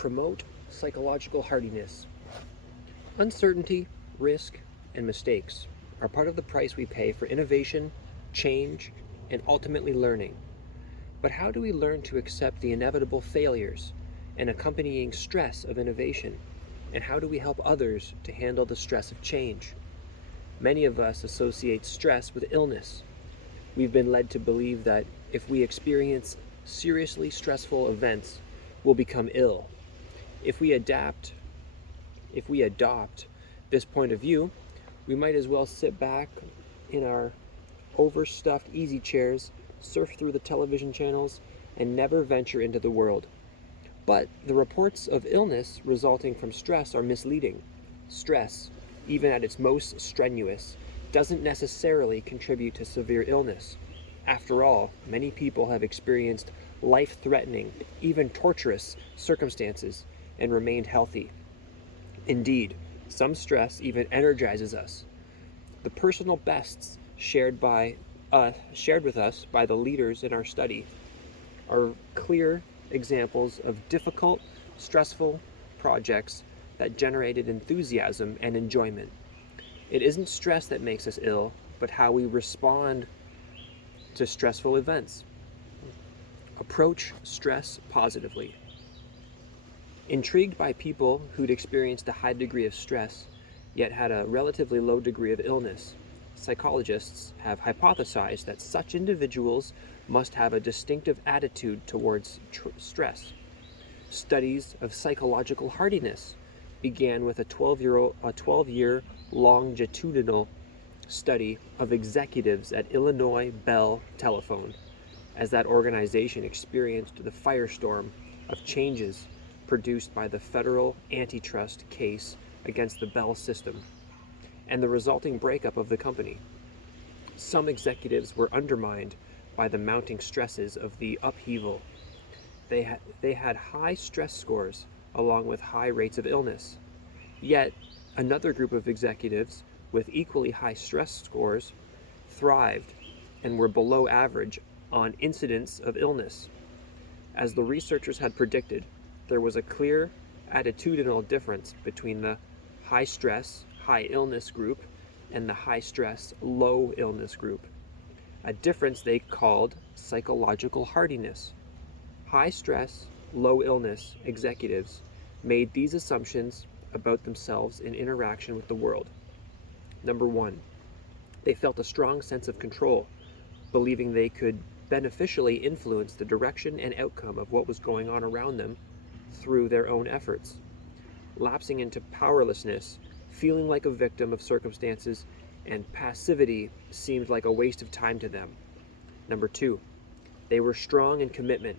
Promote psychological hardiness. Uncertainty, risk, and mistakes are part of the price we pay for innovation, change, and ultimately learning. But how do we learn to accept the inevitable failures and accompanying stress of innovation? And how do we help others to handle the stress of change? Many of us associate stress with illness. We've been led to believe that if we experience seriously stressful events, we'll become ill. If we adopt this point of view, we might as well sit back in our overstuffed easy chairs, surf through the television channels, and never venture into the world. But the reports of illness resulting from stress are misleading. Stress, even at its most strenuous, doesn't necessarily contribute to severe illness. After all, many people have experienced life-threatening, even torturous circumstances and remained healthy. Indeed, some stress even energizes us. The personal bests shared with us by the leaders in our study are clear examples of difficult, stressful projects that generated enthusiasm and enjoyment. It isn't stress that makes us ill, but how we respond to stressful events. Approach stress positively. Intrigued by people who'd experienced a high degree of stress, yet had a relatively low degree of illness, psychologists have hypothesized that such individuals must have a distinctive attitude towards stress. Studies of psychological hardiness began with a 12-year longitudinal study of executives at Illinois Bell Telephone, as that organization experienced the firestorm of changes produced by the federal antitrust case against the Bell system and the resulting breakup of the company. Some executives were undermined by the mounting stresses of the upheaval. They had high stress scores along with high rates of illness. Yet, another group of executives with equally high stress scores thrived and were below average on incidence of illness. As the researchers had predicted, there was a clear attitudinal difference between the high stress, high illness group and the high stress, low illness group, a difference they called psychological hardiness. High stress, low illness executives made these assumptions about themselves in interaction with the world. Number one, they felt a strong sense of control, believing they could beneficially influence the direction and outcome of what was going on around them through their own efforts. Lapsing into powerlessness, feeling like a victim of circumstances, and passivity seemed like a waste of time to them. Number two, they were strong in commitment,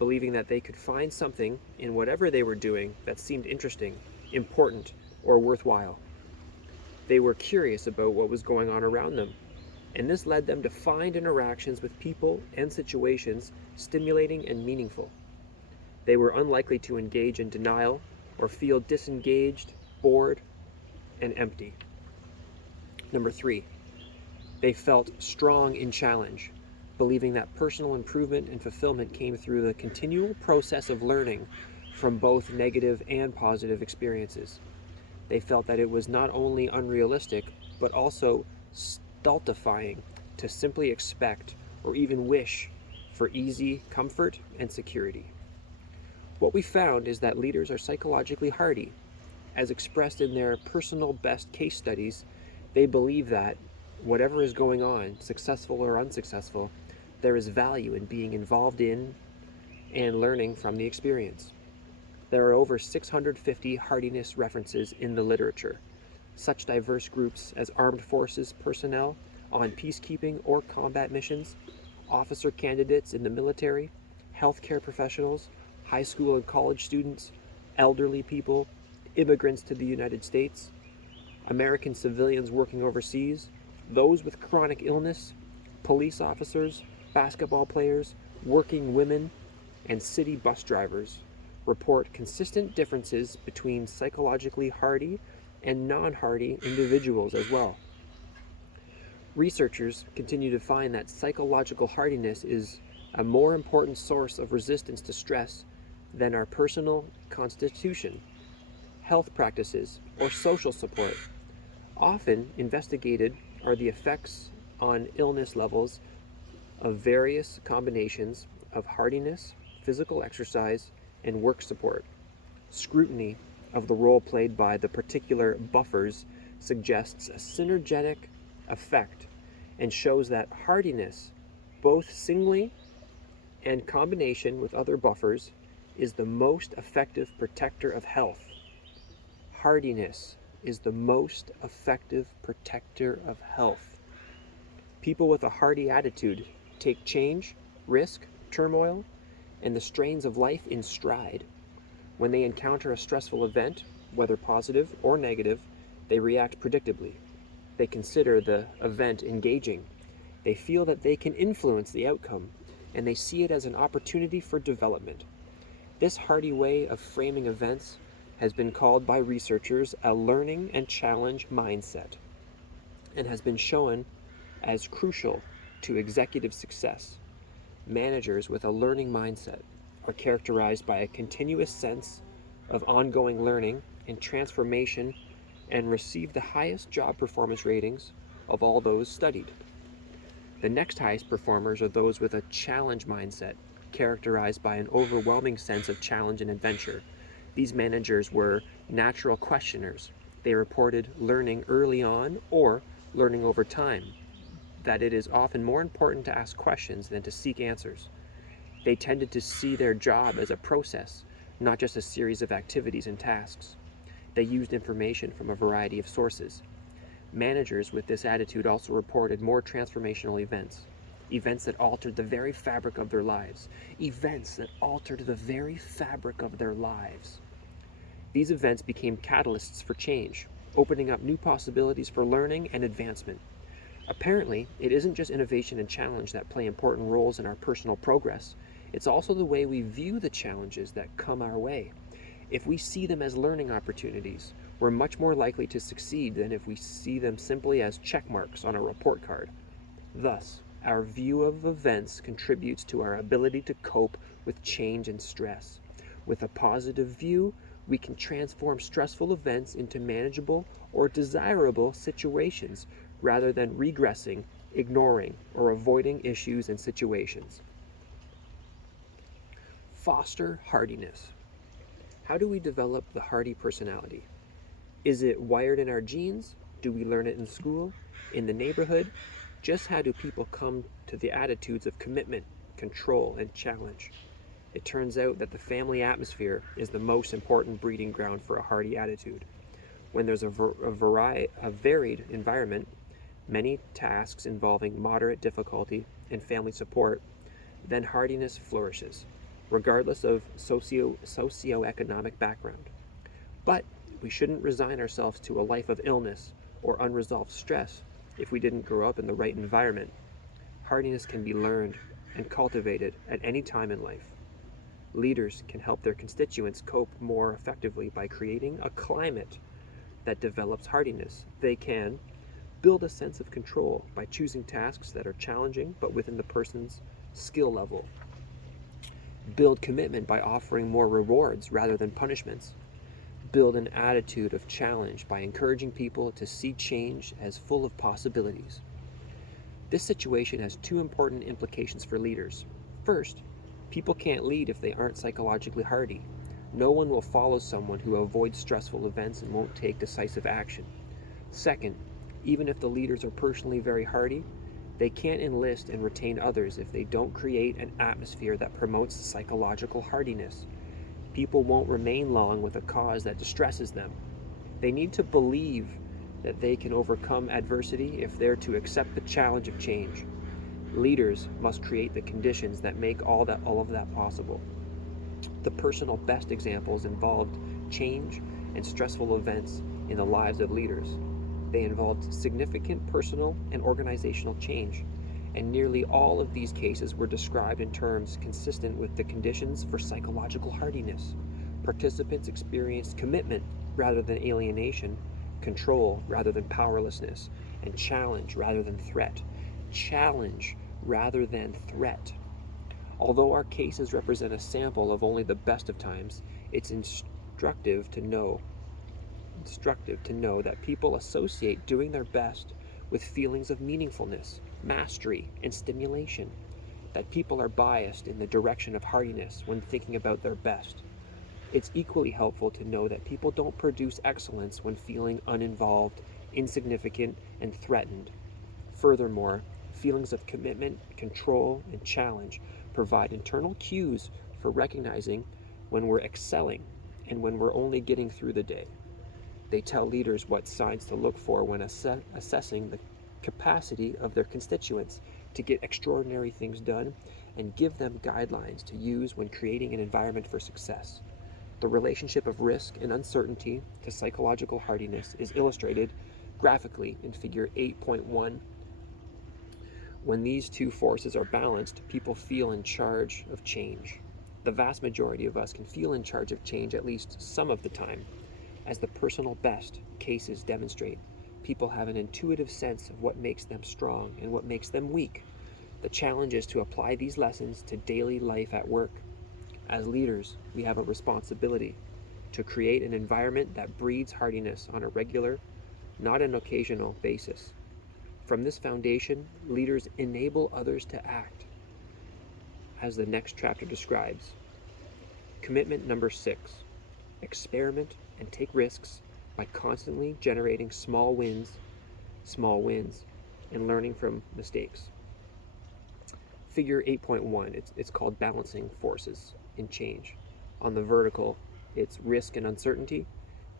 believing that they could find something in whatever they were doing that seemed interesting, important, or worthwhile. They were curious about what was going on around them, and this led them to find interactions with people and situations stimulating and meaningful. They were unlikely to engage in denial or feel disengaged, bored, and empty. Number three, they felt strong in challenge, believing that personal improvement and fulfillment came through the continual process of learning from both negative and positive experiences. They felt that it was not only unrealistic, but also stultifying to simply expect or even wish for easy comfort and security. What we found is that leaders are psychologically hardy. As expressed in their personal best case studies, they believe that, whatever is going on, successful or unsuccessful, there is value in being involved in and learning from the experience. There are over 650 hardiness references in the literature. Such diverse groups as armed forces personnel on peacekeeping or combat missions, officer candidates in the military, healthcare professionals, high school and college students, elderly people, immigrants to the United States, American civilians working overseas, those with chronic illness, police officers, basketball players, working women, and city bus drivers report consistent differences between psychologically hardy and non-hardy individuals as well. Researchers continue to find that psychological hardiness is a more important source of resistance to stress than our personal constitution, health practices, or social support. Often investigated are the effects on illness levels of various combinations of hardiness, physical exercise, and work support. Scrutiny of the role played by the particular buffers suggests a synergetic effect and shows that hardiness, both singly and combination with other buffers, is the most effective protector of health. Hardiness is the most effective protector of health. People with a hardy attitude take change, risk, turmoil, and the strains of life in stride. When they encounter a stressful event, whether positive or negative, they react predictably. They consider the event engaging. They feel that they can influence the outcome, and they see it as an opportunity for development. This hardy way of framing events has been called by researchers a learning and challenge mindset, and has been shown as crucial to executive success. Managers with a learning mindset are characterized by a continuous sense of ongoing learning and transformation and receive the highest job performance ratings of all those studied. The next highest performers are those with a challenge mindset, characterized by an overwhelming sense of challenge and adventure. These managers were natural questioners. They reported learning early on or learning over time, that it is often more important to ask questions than to seek answers. They tended to see their job as a process, not just a series of activities and tasks. They used information from a variety of sources. Managers with this attitude also reported more transformational events, events that altered the very fabric of their lives, events that altered the very fabric of their lives. These events became catalysts for change, opening up new possibilities for learning and advancement. Apparently, it isn't just innovation and challenge that play important roles in our personal progress. It's also the way we view the challenges that come our way. If we see them as learning opportunities, we're much more likely to succeed than if we see them simply as check marks on a report card. Thus, our view of events contributes to our ability to cope with change and stress. With a positive view, we can transform stressful events into manageable or desirable situations rather than regressing, ignoring, or avoiding issues and situations. Foster hardiness. How do we develop the hardy personality? Is it wired in our genes? Do we learn it in school? In the neighborhood? Just how do people come to the attitudes of commitment, control, and challenge? It turns out that the family atmosphere is the most important breeding ground for a hardy attitude. When there's a varied environment, many tasks involving moderate difficulty and family support, then hardiness flourishes, regardless of socioeconomic background. But we shouldn't resign ourselves to a life of illness or unresolved stress if we didn't grow up in the right environment. Hardiness can be learned and cultivated at any time in life. Leaders can help their constituents cope more effectively by creating a climate that develops hardiness. They can build a sense of control by choosing tasks that are challenging but within the person's skill level. Build commitment by offering more rewards rather than punishments. Build an attitude of challenge by encouraging people to see change as full of possibilities. This situation has two important implications for leaders. First, people can't lead if they aren't psychologically hardy. No one will follow someone who avoids stressful events and won't take decisive action. Second, even if the leaders are personally very hardy, they can't enlist and retain others if they don't create an atmosphere that promotes psychological hardiness. People won't remain long with a cause that distresses them. They need to believe that they can overcome adversity if they're to accept the challenge of change. Leaders must create the conditions that make all of that possible. The personal best examples involved change and stressful events in the lives of leaders. They involved significant personal and organizational change, and nearly all of these cases were described in terms consistent with the conditions for psychological hardiness. Participants experienced commitment rather than alienation, control rather than powerlessness, and challenge rather than threat. Challenge rather than threat. Although our cases represent a sample of only the best of times, it's instructive to know that people associate doing their best with feelings of meaningfulness, mastery, and stimulation, that people are biased in the direction of hardiness when thinking about their best. It's equally helpful to know that people don't produce excellence when feeling uninvolved, insignificant, and threatened. Furthermore, feelings of commitment, control, and challenge provide internal cues for recognizing when we're excelling and when we're only getting through the day. They tell leaders what signs to look for when assessing the capacity of their constituents to get extraordinary things done, and give them guidelines to use when creating an environment for success. The relationship of risk and uncertainty to psychological hardiness is illustrated graphically in Figure 8.1. When these two forces are balanced, people feel in charge of change. The vast majority of us can feel in charge of change at least some of the time. As the personal best cases demonstrate, people have an intuitive sense of what makes them strong and what makes them weak. The challenge is to apply these lessons to daily life at work. As leaders, we have a responsibility to create an environment that breeds hardiness on a regular, not an occasional basis. From this foundation, leaders enable others to act, as the next chapter describes. Commitment number 6. Experiment and take risks by constantly generating small wins, and learning from mistakes. Figure 8.1, it's called balancing forces in change. On the vertical, it's risk and uncertainty,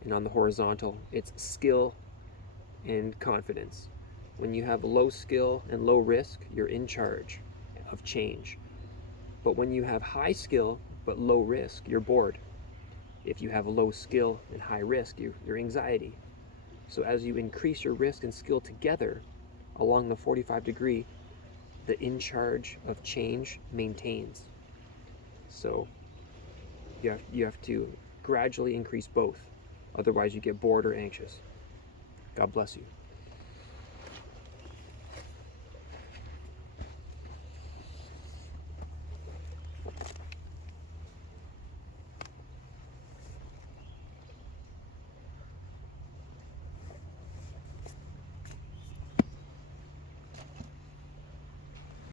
and on the horizontal, it's skill and confidence. When you have low skill and low risk, you're in charge of change. But when you have high skill but low risk, you're bored. If you have low skill and high risk, you're anxiety. So as you increase your risk and skill together along the 45-degree, the in charge of change maintains. So you have to gradually increase both. Otherwise you get bored or anxious. God bless you.